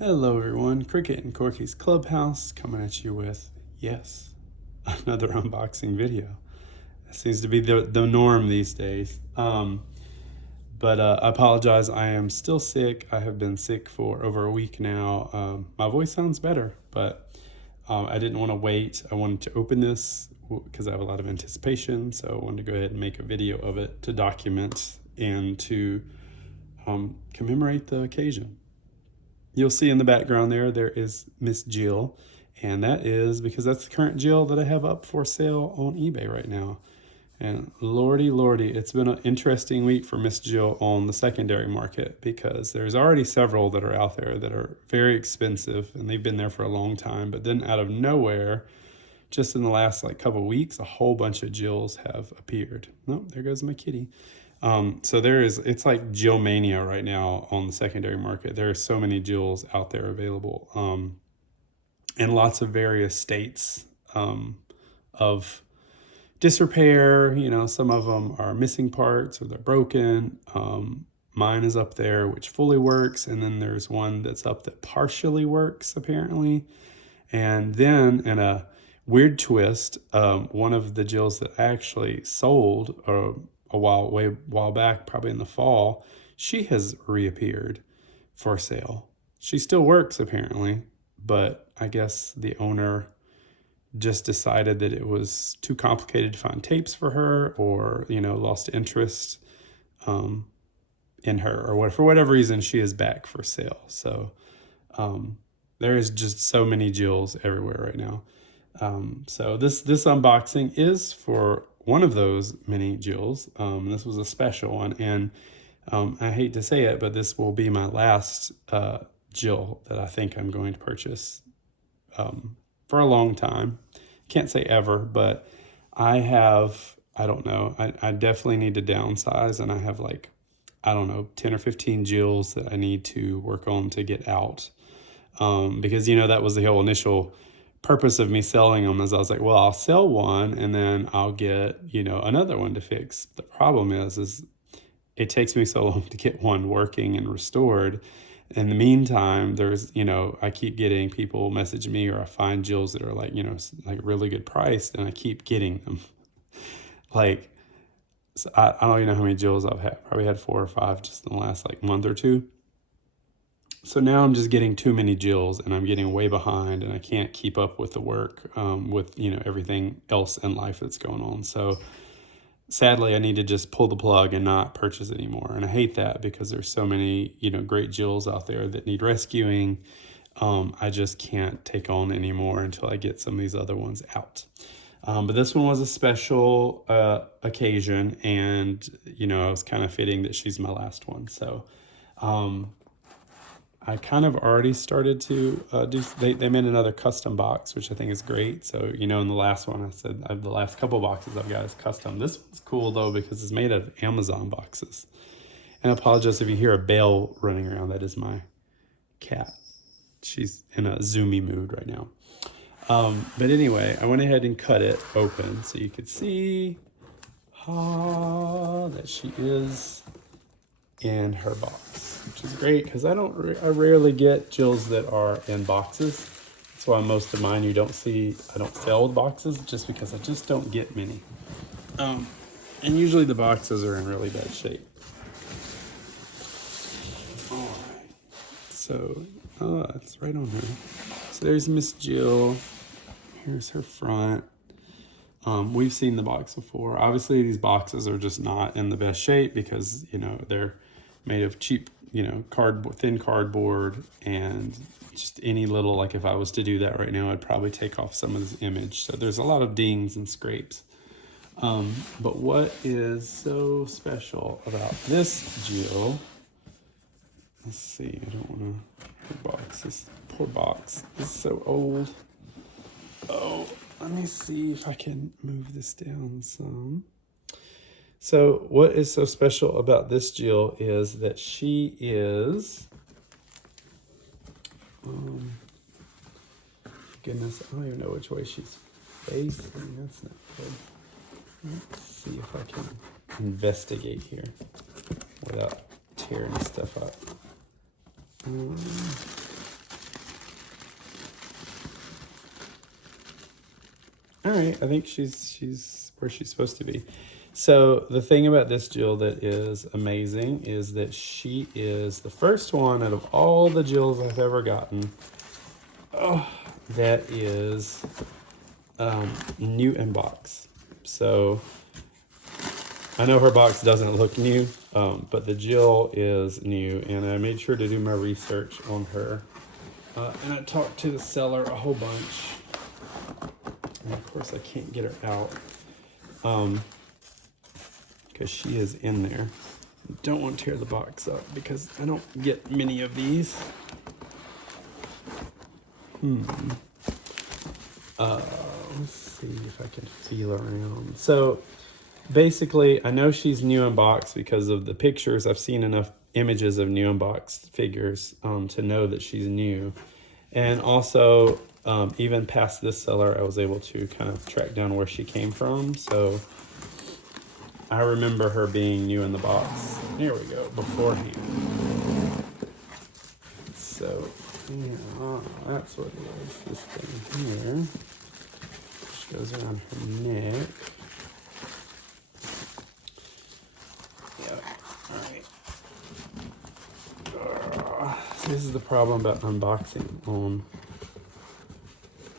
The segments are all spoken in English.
Hello everyone, Cricket and Corky's Clubhouse coming at you with, yes, another unboxing video. That seems to be the norm these days. But I apologize, I am still sick. I have been sick for over a week now. My voice sounds better, but I didn't want to wait. I wanted to open this because I have a lot of anticipation, so I wanted to go ahead and make a video of it to document and to commemorate the occasion. You'll see in the background there is Miss Jill, and that is because that's the current Jill that I have up for sale on eBay right now. And lordy, it's been an interesting week for Miss Jill on the secondary market because there's already several that are out there that are very expensive and they've been there for a long time. But then out of nowhere, just in the last couple weeks, a whole bunch of Jills have appeared. Oh, there goes my kitty. So it's like Jill mania right now on the secondary market. There are so many Jills out there available, in lots of various states of disrepair. Some of them are missing parts or they're broken. Mine is up there, which fully works, and then there's one that's up that partially works apparently. And then in a weird twist, one of the Jills that I actually sold a while back, probably in the fall, she has reappeared for sale. She still works apparently, but I guess the owner just decided that it was too complicated to find tapes for her, or lost interest in her, or for whatever reason she is back for sale. So there is just so many Jills everywhere right now. So this unboxing is for one of those many Jills. This was a special one, and I hate to say it, but this will be my last Jill that I think I'm going to purchase for a long time. Can't say ever, but I don't know, I definitely need to downsize, and I have 10 or 15 Jills that I need to work on to get out. Because that was the whole initial purpose of me selling them, is I was like, well, I'll sell one and then I'll get another one to fix. The problem is it takes me so long to get one working and restored. In the meantime, there's I keep getting people message me, or I find Jills that are really good priced, and I keep getting them. So I don't even know how many Jills I've had. Probably had 4 or 5 just in the last month or two. So now I'm just getting too many Jills, and I'm getting way behind, and I can't keep up with the work, with everything else in life that's going on. So sadly, I need to just pull the plug and not purchase anymore. And I hate that because there's so many great Jills out there that need rescuing. I just can't take on anymore until I get some of these other ones out. But this one was a special occasion, and it was kind of fitting that she's my last one. So I kind of already started to they made another custom box, which I think is great. So, in the last one, I said the last couple boxes I've got is custom. This one's cool, though, because it's made of Amazon boxes. And I apologize if you hear a bell running around. That is my cat. She's in a zoomy mood right now. But anyway, I went ahead and cut it open so you could see that she is in her box, which is great because I rarely get Jills that are in boxes. That's why most of mine I don't sell boxes, just because I just don't get many. And usually the boxes are in really bad shape. All right, so it's right on her. So there's Miss Jill. Here's her front. We've seen the box before. Obviously, these boxes are just not in the best shape because they're made of cheap, thin cardboard, and just any little, if I was to do that right now, I'd probably take off some of this image. So there's a lot of dings and scrapes. But what is so special about this Jill? Let's see. I don't want to box this poor box. It's so old. Oh, let me see if I can move this down some. So what is so special about this Jill is that she is, goodness, I don't even know which way she's facing. That's not good. Let's see if I can investigate here without tearing stuff up. All right, I think she's where she's supposed to be. So the thing about this Jill that is amazing is that she is the first one out of all the Jills I've ever gotten. Oh, that is new in box. So I know her box doesn't look new, but the Jill is new, and I made sure to do my research on her. And I talked to the seller a whole bunch. And of course I can't get her out because she is in there. Don't want to tear the box up because I don't get many of these. Let's see if I can feel around. So basically, I know she's new in box because of the pictures. I've seen enough images of new in box figures to know that she's new. And also, even past this seller, I was able to kind of track down where she came from. So I remember her being new in the box. Here we go, beforehand. So, yeah, that's what it is, this thing here. Which goes around her neck. So this is the problem about unboxing on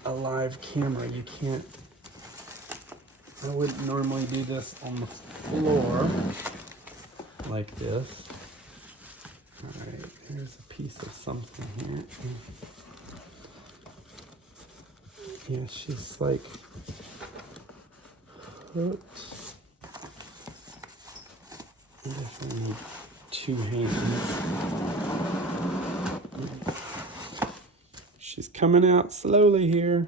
a live camera. You can't, I wouldn't normally do this on the floor like this. All right, here's a piece of something here. Yeah, she's like hooked. I definitely need 2 hands. She's coming out slowly here.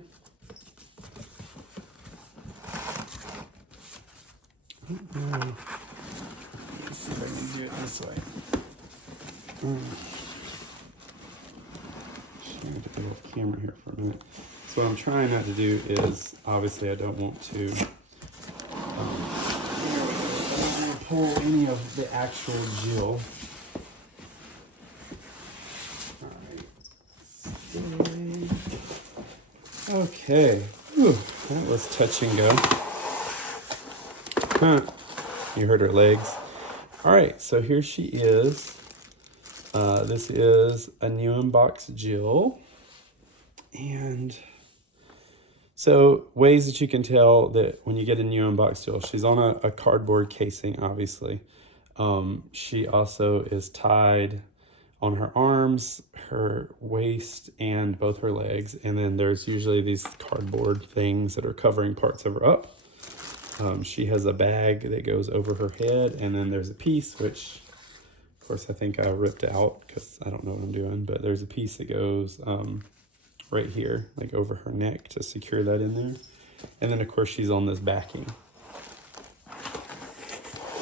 Let's see if I can do it this way. Shoot a little camera here for a minute. So what I'm trying not to do is, obviously I don't want to pull any of the actual Jill. Okay, whew, that was touch and go. Huh. You heard her legs. All right, so here she is. This is a new unboxed Jill. And so ways that you can tell that when you get a new unboxed Jill, she's on a cardboard casing, obviously. She also is tied on her arms, her waist, and both her legs. And then there's usually these cardboard things that are covering parts of her up. She has a bag that goes over her head, and then there's a piece, which, of course, I think I ripped out because I don't know what I'm doing, but there's a piece that goes right here, like over her neck to secure that in there. And then, of course, she's on this backing.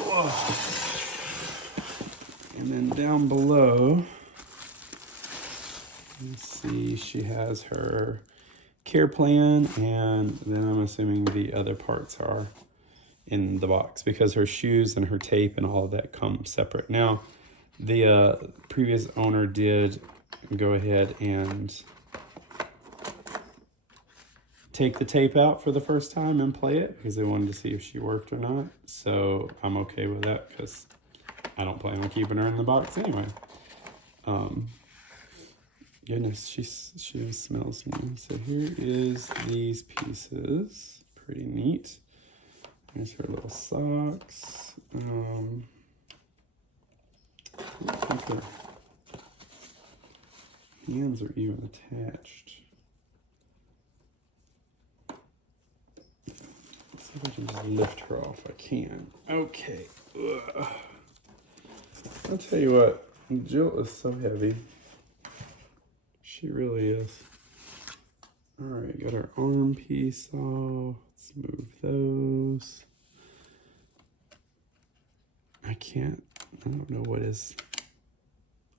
Whoa. And then down below, let's see, she has her care plan, and then I'm assuming the other parts are in the box because her shoes and her tape and all of that come separate. Now, the previous owner did go ahead and take the tape out for the first time and play it because they wanted to see if she worked or not. So I'm okay with that because I don't plan on keeping her in the box anyway. Goodness, she smells new. So here is these pieces. Pretty neat. There's her little socks. I don't think her hands are even attached. Let's see if I can just lift her off. I can. Okay. Ugh. I'll tell you what, Jill is so heavy. She really is. All right, got our arm piece off. Let's move those. I don't know what is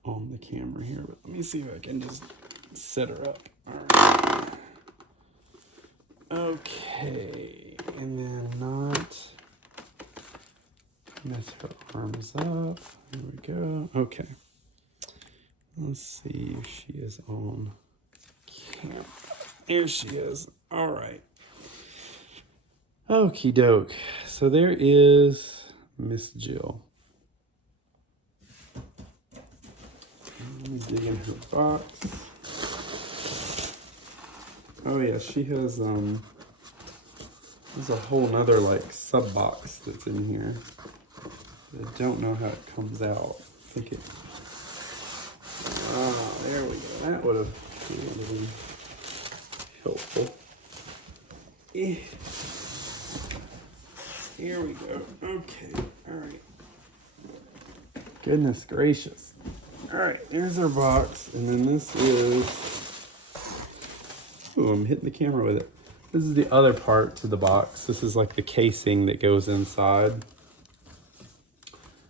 on the camera here, but let me see if I can just set her up. All right. Okay, and then not mess her arms up. There we go. Okay. Let's see if she is on camera. There she is. All right. Okie doke. So there is Miss Jill. Let me dig in her box. Oh yeah, she has there's a whole nother like sub box that's in here. I don't know how it comes out. I think it. Ah, there we go. That would have been helpful. Here we go. Okay. All right. Goodness gracious. All right. There's our box, and then this is. Ooh, I'm hitting the camera with it. This is the other part to the box. This is like the casing that goes inside.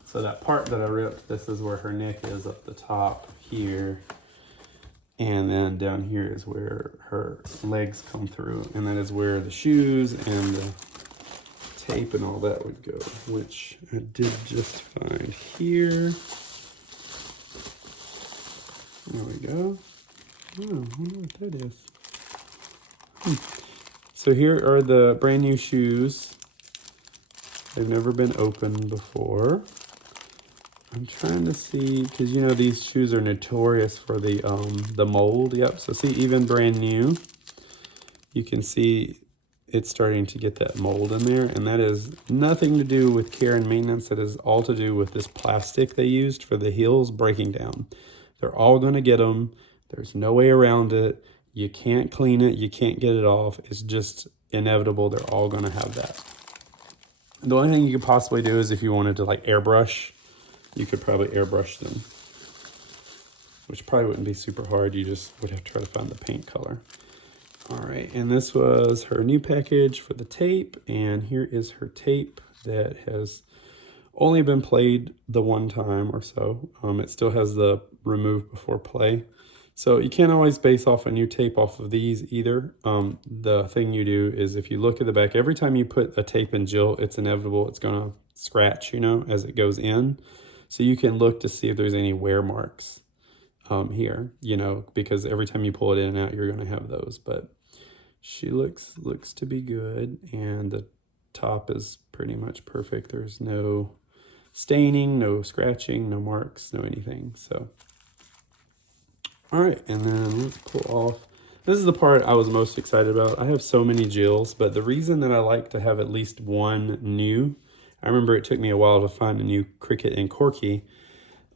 So that part that I ripped, this is where her neck is up the top here. And then down here is where her legs come through. And that is where the shoes and the tape and all that would go, which I did just find here. There we go. Oh, I wonder what that is. So here are the brand new shoes. They've never been opened before. I'm trying to see, because you know these shoes are notorious for the mold. Yep, so see, even brand new, you can see it's starting to get that mold in there, and that is nothing to do with care and maintenance. It is all to do with this plastic they used for the heels breaking down. They're all going to get them. There's no way around it. You can't clean it. You can't get it off. It's just inevitable. They're all going to have that. The only thing you could possibly do is if you wanted to like airbrush, you could probably airbrush them, which probably wouldn't be super hard. You just would have to try to find the paint color. All right, and this was her new package for the tape, and here is her tape that has only been played the one time or so. It still has the remove before play. So you can't always base off a new tape off of these either. The thing you do is if you look at the back, every time you put a tape in Jill, it's inevitable it's gonna scratch, you know, as it goes in. So you can look to see if there's any wear marks here, you know, because every time you pull it in and out, you're gonna have those. But she looks to be good, and the top is pretty much perfect. There's no staining, no scratching, no marks, no anything. So all right, and then let's pull off. This is the part I was most excited about. I have so many Jills, but the reason that I like to have at least one new, I remember it took me a while to find a new Cricket and Corky,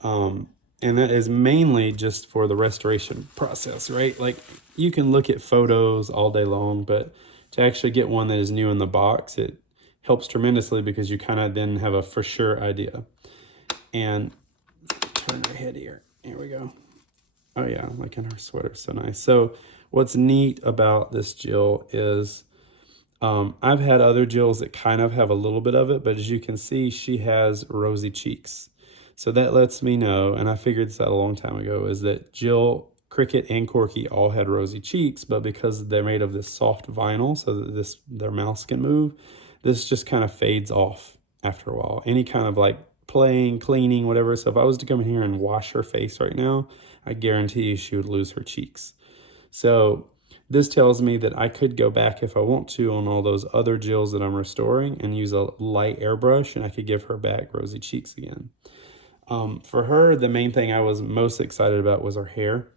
and that is mainly just for the restoration process, right? Like you can look at photos all day long, but to actually get one that is new in the box, it helps tremendously because you kind of then have a for sure idea. And turn our head here. Here we go. Oh yeah, like in her sweater, so nice. So what's neat about this Jill is I've had other Jills that kind of have a little bit of it, but as you can see, she has rosy cheeks. So that lets me know, and I figured this out a long time ago, is that Jill, Cricket, and Corky all had rosy cheeks, but because they're made of this soft vinyl so that their mouths can move, this just kind of fades off after a while. Any kind of like playing, cleaning, whatever. So if I was to come in here and wash her face right now, I guarantee you she would lose her cheeks. So this tells me that I could go back if I want to on all those other Jills that I'm restoring and use a light airbrush, and I could give her back rosy cheeks again. For her, the main thing I was most excited about was her hair,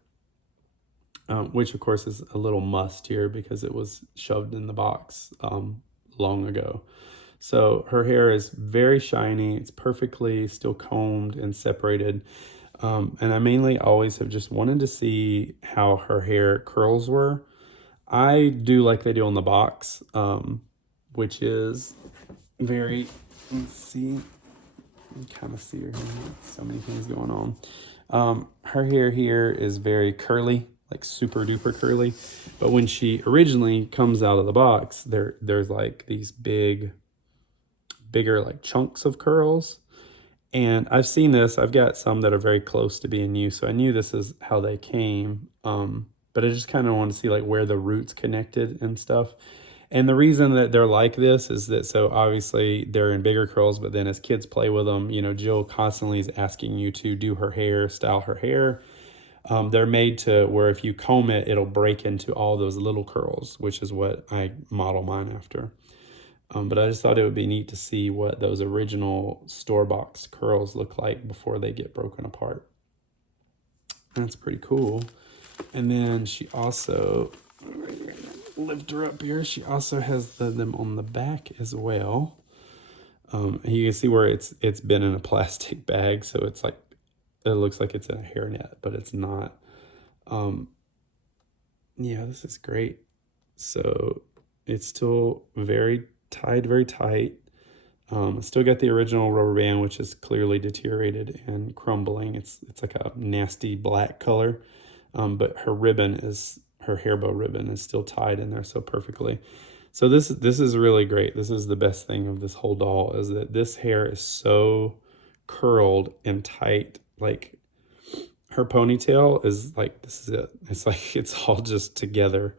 which of course is a little must here because it was shoved in the box long ago. So her hair is very shiny. It's perfectly still combed and separated. And I mainly always have just wanted to see how her hair curls were. I do like they do on the box, which is very, let's see, you can kind of see her here. So many things going on. Her hair here is very curly, like super duper curly. But when she originally comes out of the box, there's like these bigger like chunks of curls. And I've seen this. I've got some that are very close to being new, so I knew this is how they came. But I just kind of want to see like where the roots connected and stuff. And the reason that they're like this is that, so obviously they're in bigger curls, but then as kids play with them, you know, Jill constantly is asking you to do her hair, style her hair. They're made to where if you comb it, it'll break into all those little curls, which is what I model mine after. But I just thought it would be neat to see what those original store-bought curls look like before they get broken apart. That's pretty cool. And then she also, lift her up here, she also has them on the back as well. And you can see where it's been in a plastic bag, so it's like, it looks like it's in a hairnet, but it's not. Yeah, this is great. So it's still very tied, very tight. Still got the original rubber band, which is clearly deteriorated and crumbling. It's like a nasty black color, but her hair bow ribbon is still tied in there so perfectly. So this is really great. This is the best thing of this whole doll, is that this hair is so curled and tight. Like, her ponytail is like, this is it. It's like it's all just together,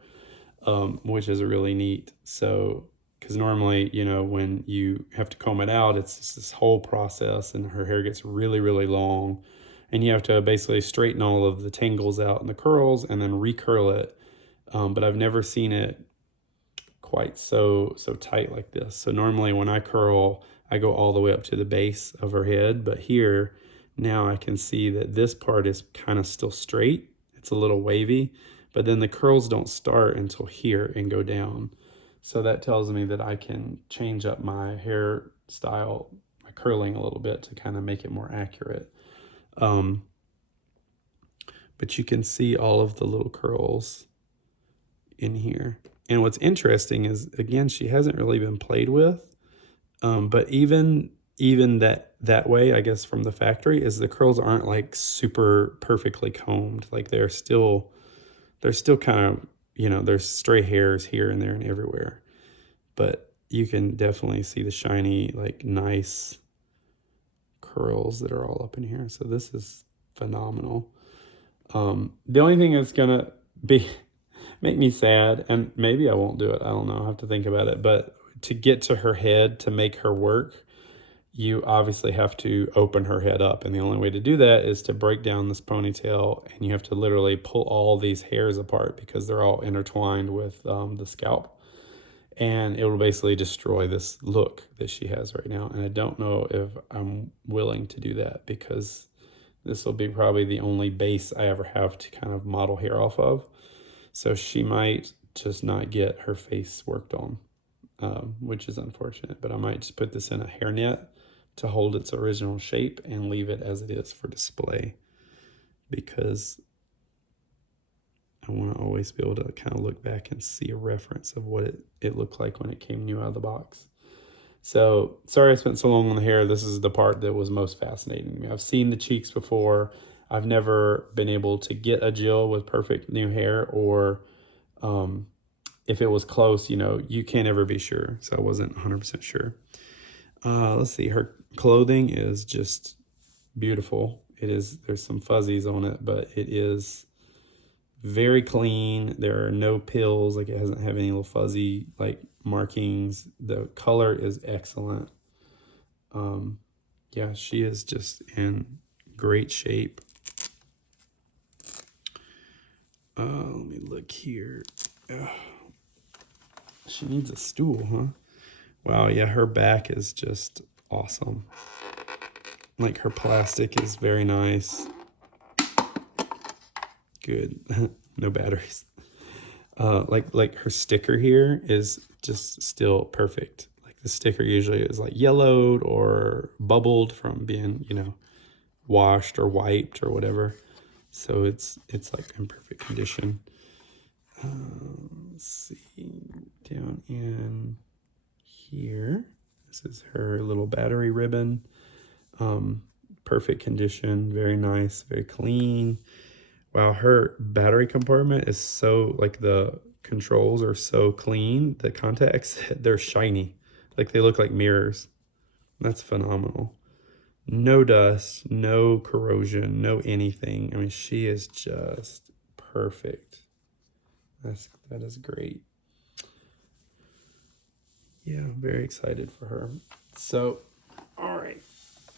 which is really neat. So, because normally, you know, when you have to comb it out, it's just this whole process, and her hair gets really, really long, and you have to basically straighten all of the tangles out and the curls and then recurl it. But I've never seen it quite so tight like this. So normally when I curl, I go all the way up to the base of her head, but here now I can see that this part is kind of still straight. It's a little wavy, but then the curls don't start until here and go down. So that tells me that I can change up my hairstyle, my curling a little bit to kind of make it more accurate. But you can see all of the little curls in here. And what's interesting is, again, she hasn't really been played with. But even that way, I guess, from the factory, is the curls aren't like super perfectly combed. Like they're still kind of, you know, there's stray hairs here and there and everywhere. But you can definitely see the shiny, like nice curls that are all up in here. So this is phenomenal. The only thing that's gonna make me sad, and maybe I won't do it, I don't know, I have to think about it, but to get to her head, to make her work, you obviously have to open her head up, and the only way to do that is to break down this ponytail, and you have to literally pull all these hairs apart because they're all intertwined with the scalp, and it will basically destroy this look that she has right now. And I don't know if I'm willing to do that, because this will be probably the only base I ever have to kind of model hair off of. So she might just not get her face worked on, which is unfortunate. But I might just put this in a hairnet to hold its original shape and leave it as it is for display, because I want to always be able to kind of look back and see a reference of what it looked like when it came new out of the box. So sorry I spent so long on the hair. This is the part that was most fascinating to me. I've seen the cheeks before. I've never been able to get a Jill with perfect new hair, or if it was close, you know, you can't ever be sure. So I wasn't 100% sure. Let's see. Her clothing is just beautiful. There's some fuzzies on it, but it is very clean. There are no pills. Like, it doesn't have any little fuzzy like markings. The color is excellent. Yeah, she is just in great shape. Let me look here. She needs a stool, huh? Wow, yeah, her back is just awesome. Like, her plastic is very nice. Good. No batteries. Like her sticker here is just still perfect. Like, the sticker usually is like yellowed or bubbled from being, you know, washed or wiped or whatever. So it's like in perfect condition. Let's see, down in here, this is her little battery ribbon. Perfect condition, very nice, very clean. Wow, her battery compartment is so, like, the controls are so clean. The contacts, they're shiny. Like, they look like mirrors. That's phenomenal. No dust, no corrosion, no anything. I mean, she is just perfect. That is great. Yeah, I'm very excited for her. So, all right.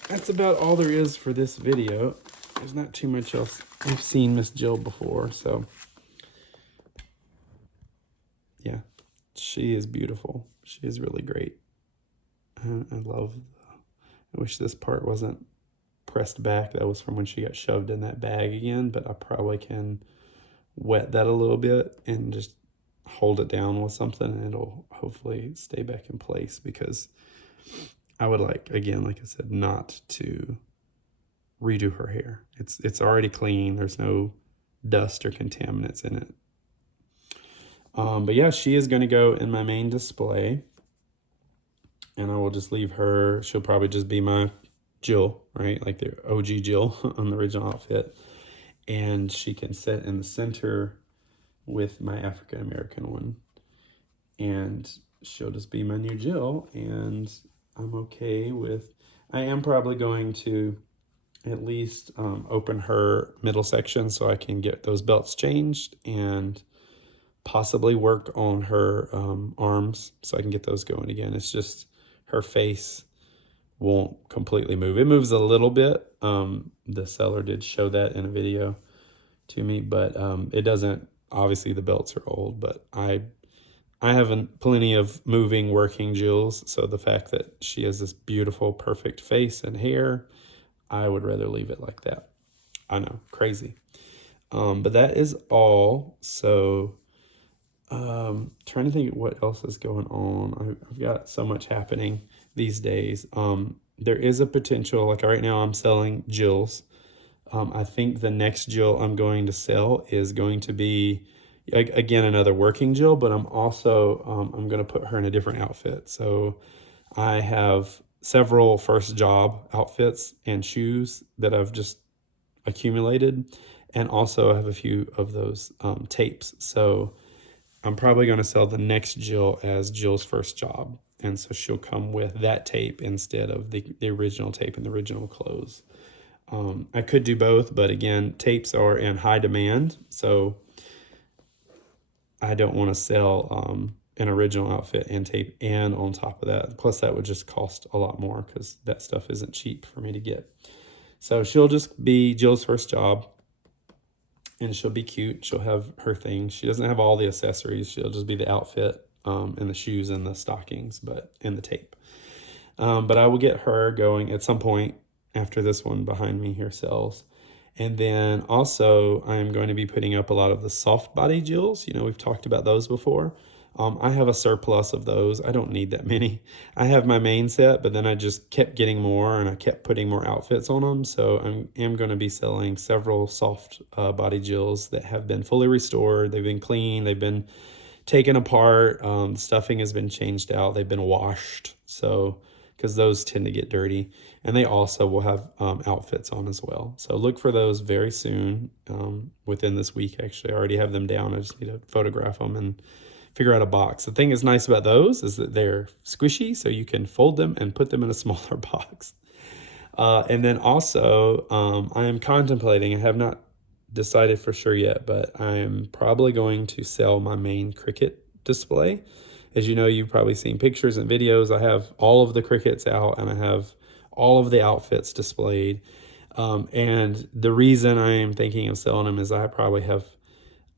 That's about all there is for this video. There's not too much else. I've seen Miss Jill before, so yeah, she is beautiful. She is really great. I love, I wish this part wasn't pressed back. That was from when she got shoved in that bag again, but I probably can wet that a little bit and just hold it down with something, and it'll hopefully stay back in place, because I would like, again, like I said, not to redo her hair. It's already clean. There's no dust or contaminants in it. But yeah, she is going to go in my main display, and I will just leave her. She'll probably just be my Jill, right? Like the OG Jill on the original outfit. And she can sit in the center with my African American one. And she'll just be my new Jill. And I'm okay with, I am probably going to at least open her middle section so I can get those belts changed, and possibly work on her arms so I can get those going again. It's just her face won't completely move. It moves a little bit. The seller did show that in a video to me, but it doesn't. Obviously, the belts are old, but I have plenty of moving working Jills, so the fact that she has this beautiful, perfect face and hair, I would rather leave it like that. I know, crazy. But that is all. So trying to think what else is going on. I've got so much happening these days. There is a potential, like right now I'm selling Jills. I think the next Jill I'm going to sell is going to be, again, another working Jill, but I'm also, I'm going to put her in a different outfit. So I have several first job outfits and shoes that I've just accumulated. And also I have a few of those tapes. So I'm probably going to sell the next Jill as Jill's first job. And so she'll come with that tape instead of the original tape and the original clothes. I could do both, but again, tapes are in high demand. So I don't want to sell an original outfit and tape and on top of that. Plus that would just cost a lot more because that stuff isn't cheap for me to get. So she'll just be Jill's first job. And she'll be cute. She'll have her thing. She doesn't have all the accessories. She'll just be the outfit and the shoes and the stockings, and the tape. But I will get her going at some point after this one behind me here sells. And then also I'm going to be putting up a lot of the soft body Jills. You know, we've talked about those before. I have a surplus of those. I don't need that many. I have my main set, but then I just kept getting more and I kept putting more outfits on them. So I am going to be selling several soft body Jills that have been fully restored. They've been clean. They've been taken apart. The stuffing has been changed out. They've been washed. So, because those tend to get dirty. And they also will have outfits on as well. So look for those very soon, within this week. Actually, I already have them down. I just need to photograph them and figure out a box. The thing that's nice about those is that they're squishy, so you can fold them and put them in a smaller box. And then also, I am contemplating, I have not decided for sure yet, but I am probably going to sell my main Cricut display. As you know, you've probably seen pictures and videos. I have all of the Cricuts out and I have all of the outfits displayed. And the reason I am thinking of selling them is I probably have,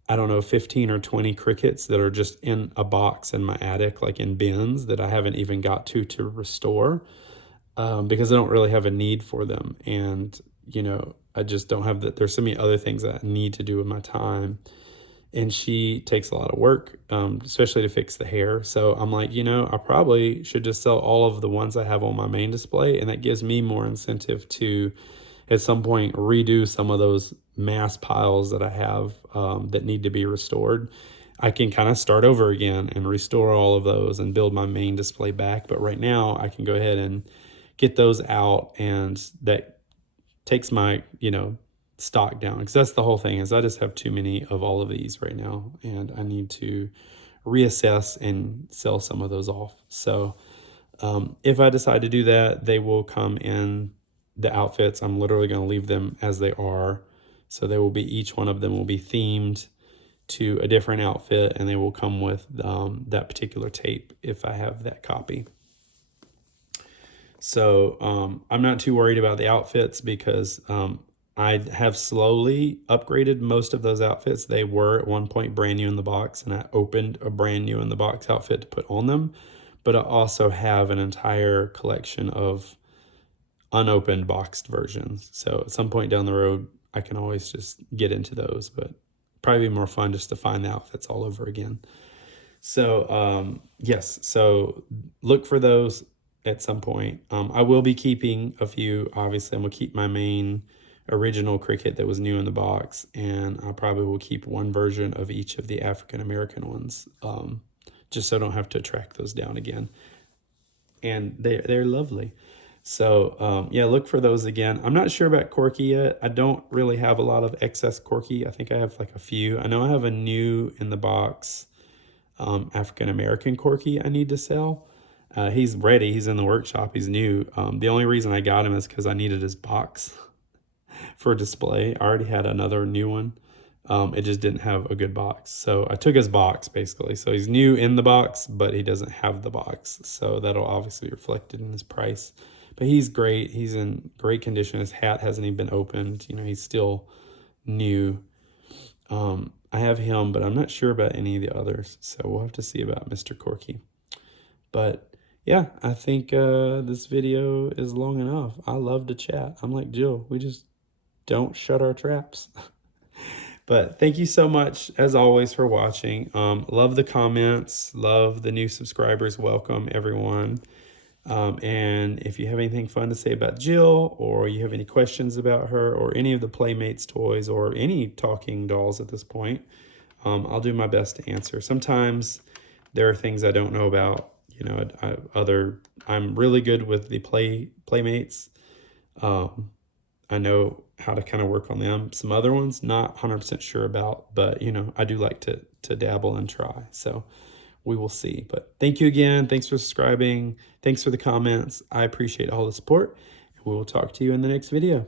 I don't know, 15 or 20 Cricuts that are just in a box in my attic, like in bins that I haven't even got to restore, because I don't really have a need for them. And, you know, I just don't have that. There's so many other things that I need to do with my time. And she takes a lot of work, especially to fix the hair. So I'm like, you know, I probably should just sell all of the ones I have on my main display. And that gives me more incentive to, at some point, redo some of those mass piles that I have that need to be restored. I can kind of start over again and restore all of those and build my main display back. But right now I can go ahead and get those out, and that takes my, you know, stock down, because that's the whole thing, is I just have too many of all of these right now, and I need to reassess and sell some of those off. So if I decide to do that, they will come in the outfits. I'm literally going to leave them as they are. So they will be, each one of them will be themed to a different outfit, and they will come with that particular tape if I have that copy. So I'm not too worried about the outfits, because I have slowly upgraded most of those outfits. They were at one point brand new in the box, and I opened a brand new in the box outfit to put on them. but I also have an entire collection of unopened boxed versions. So at some point down the road, I can always just get into those, but probably be more fun just to find the outfits all over again. So yes, so look for those at some point. I will be keeping a few. Obviously, I'm gonna keep my main original Cricut that was new in the box, and I probably will keep one version of each of the African American ones, just so I don't have to track those down again. And they're lovely. So yeah, look for those again. I'm not sure about Corky yet. I don't really have a lot of excess Corky. I think I have like a few. I know I have a new in the box African American Corky I need to sell. He's ready. He's in the workshop. He's new. The only reason I got him is because I needed his box for display. I already had another new one. It just didn't have a good box. So I took his box basically. So he's new in the box, but he doesn't have the box. So that'll obviously reflect it in his price. But he's great. He's in great condition. His hat hasn't even been opened. You know, he's still new. I have him, but I'm not sure about any of the others. So we'll have to see about Mr. Corky. But yeah, I think this video is long enough. I love to chat. I'm like Jill. We just don't shut our traps. But thank you so much, as always, for watching. Love the comments. Love the new subscribers. Welcome, everyone. And if you have anything fun to say about Jill, or you have any questions about her, or any of the Playmates toys, or any talking dolls at this point, I'll do my best to answer. Sometimes there are things I don't know about. You know, I'm really good with the Playmates. I know how to kind of work on them. Some other ones, not 100% sure about, but you know, I do like to dabble and try. So we will see. But thank you again. Thanks for subscribing. Thanks for the comments. I appreciate all the support. We will talk to you in the next video.